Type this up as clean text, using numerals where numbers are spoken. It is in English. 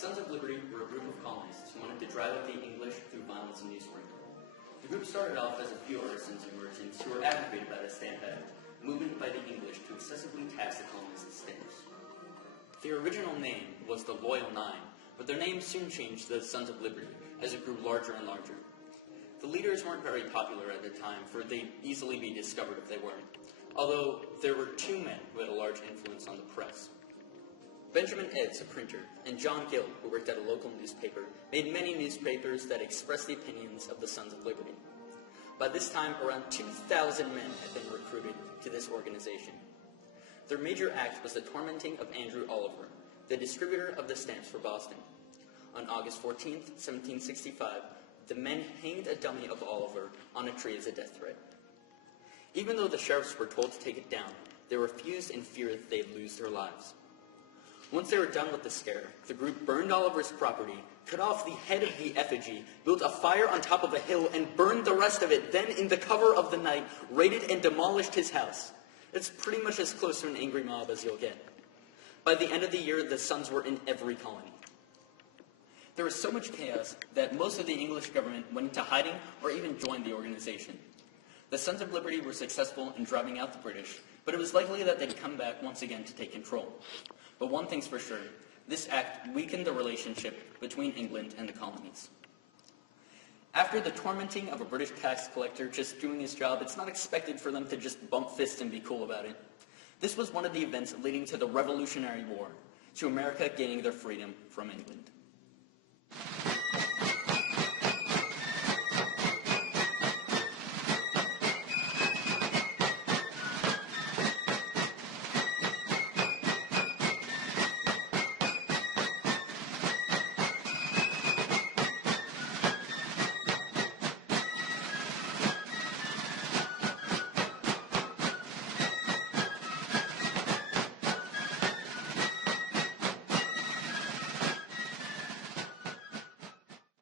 Sons of Liberty were a group of colonists who wanted to drive out the English through violence and newswork. The group started off as a few artisans and merchants who were aggravated by the Stamp Act, a movement by the English to excessively tax the colonists' stamps. Their original name was the Loyal Nine, but their name soon changed to the Sons of Liberty as it grew larger and larger. The leaders weren't very popular at the time, for they'd easily be discovered if they weren't, although there were two men who had a large influence on the press. Benjamin Edds, a printer, and John Gill, who worked at a local newspaper, made many newspapers that expressed the opinions of the Sons of Liberty. By this time, around 2,000 men had been recruited to this organization. Their major act was the tormenting of Andrew Oliver, the distributor of the stamps for Boston. On August 14, 1765, the men hanged a dummy of Oliver on a tree as a death threat. Even though the sheriffs were told to take it down, they refused in fear that they'd lose their lives. Once they were done with the scare, the group burned Oliver's property, cut off the head of the effigy, built a fire on top of a hill, and burned the rest of it, then in the cover of the night, raided and demolished his house. It's pretty much as close to an angry mob as you'll get. By the end of the year, the Sons were in every colony. There was so much chaos that most of the English government went into hiding or even joined the organization. The Sons of Liberty were successful in driving out the British, but it was likely that they'd come back once again to take control. But one thing's for sure, this act weakened the relationship between England and the colonies. After the tormenting of a British tax collector just doing his job, it's not expected for them to just bump fists and be cool about it. This was one of the events leading to the Revolutionary War, to America gaining their freedom from England.